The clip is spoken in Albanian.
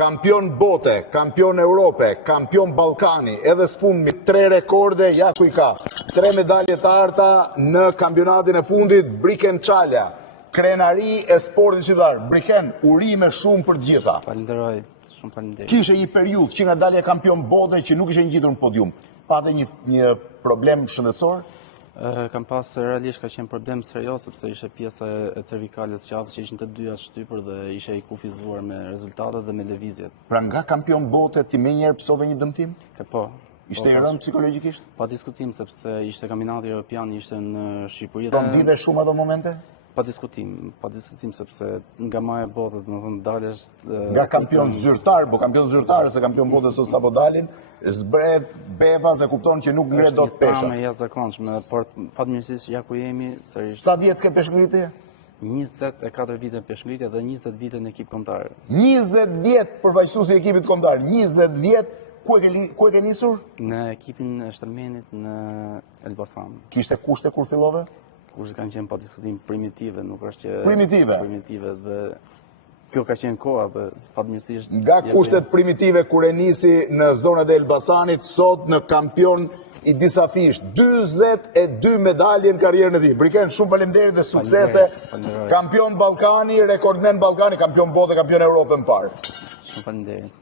kampion bote, kampion Europe, kampion Ballkani, edhe s'fundmi 3 rekorde, ja ku i ka. 3 medalje të arta në kampionatin e fundit, Briken Çalja, krenari e sportit shqiptar. Briken, urime shumë për të gjitha. Falenderoj, shumë falenderoj. Kishe një periudhë që nga dalje kampion bote që nuk ishe ngjitur në podium. Pate një problem shëndetësor? Kam pas realisht ka qenë problem serioz sepse ishte pjesa e cervikales qafës që ishin të dyja shtypur dhe ishe i kufizuar me rezultatet dhe me lëvizjet. Pra nga kampion bote ti me njerë pësove një dëmtim? Po. Ishte i rënd psikologjikisht? Pa diskutim sepse ishte kampionati evropian, ishte në Shqipëri. Ndite shumë ato momente? Pa diskutim sepse nga maja e botës, do të thonë dalësh nga kampion zyrtar, po kampion zyrtar se kampion botës sot sapo dalin, zbret beva se kupton që nuk ngre dot pesha. Është një jashtëzakonshme, por fatmirësisht ja ku jemi, sërish. Sa vjet ke peshngritje? 24 vite peshngritje dhe 20 vite në ekip kombëtar. 20 vjet përfaqësuesi i ekipit kombëtar, 20 vjet ku e ke nisur? Në ekipin e Shtrëmenit në Elbasan. Kishte kushte kur fillove? Kushtet kanë qenë pa diskutim primitive, nuk është që... Primitive dhe kjo ka qenë koha dhe fatmirësisht... Nga kushtet primitive kur e nisi në zonat e Elbasanit, sot në kampion i disa fish, 22 medalje në karrierën e tij. Briken, shumë faleminderit dhe suksese. Kampion Ballkani, rekordmen Ballkani, kampion bote, kampion Europë më parë. Shumë faleminderit.